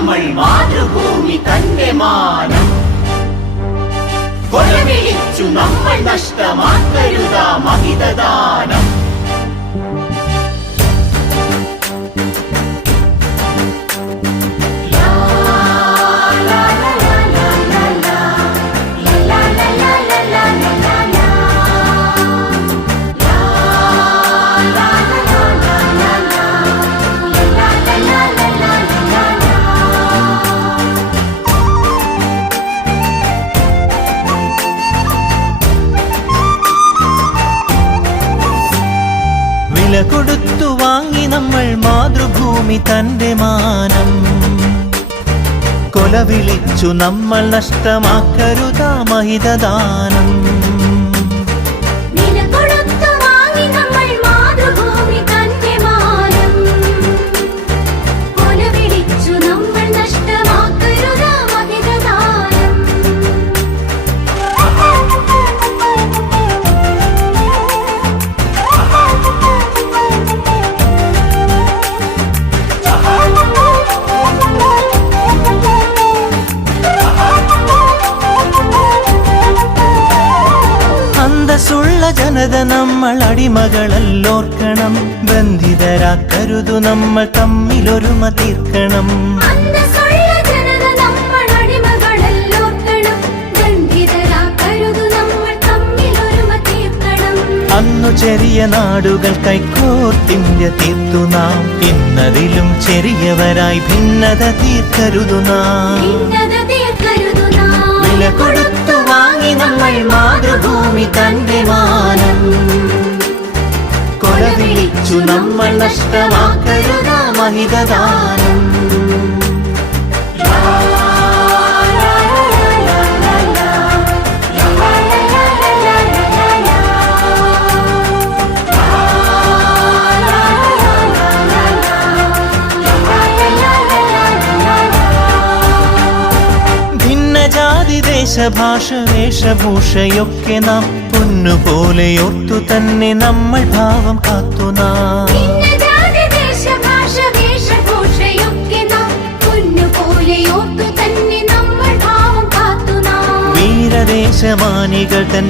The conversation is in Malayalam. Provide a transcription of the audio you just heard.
നമ്മൾ മാതൃഭൂമി തന്റെ മാനം കൊലവിളിച്ചു നമ്മൾ നഷ്ടമാക്കരുതാ മഹിതദാനം. വില കൊടുത്തു വാങ്ങി നമ്മൾ മാതൃഭൂമി തന്റെ മാനം കൊലവിളിച്ചു നമ്മൾ നഷ്ടമാക്കരുതാ മഹിതദാനം. അന്തസ്സുള്ള ജനത നമ്മൾ അടിമകളല്ലോർക്കണം, ബന്ധിതരാക്കരുതു നമ്മൾ തമ്മിലൊരുമ തീർക്കണം. അന്നു ചെറിയ നാടുകൾ കൈക്കോർത്തിന്ത്യ തീർത്തു നാം, ഇന്നതിലും ചെറിയവരായി ഭിന്നത തീർക്കരുതു നാം. വില കൊടുത്തു വാങ്ങി നമ്മൾ മാതൃഭൂമി തന്റെ മാനം കൊലവിളിച്ചു നമ്മൾ നഷ്ടമാക്കരുതാ മഹിതദാനം. ജാതി ദേശഭാഷ വേഷഭൂഷയൊക്കെ നാം പൊന്നുപോലെ ഓർത്തു തന്നെ നമ്മൾ ഭാവം കാത്തു നാം. വീരദേശമാനികൾ തൻ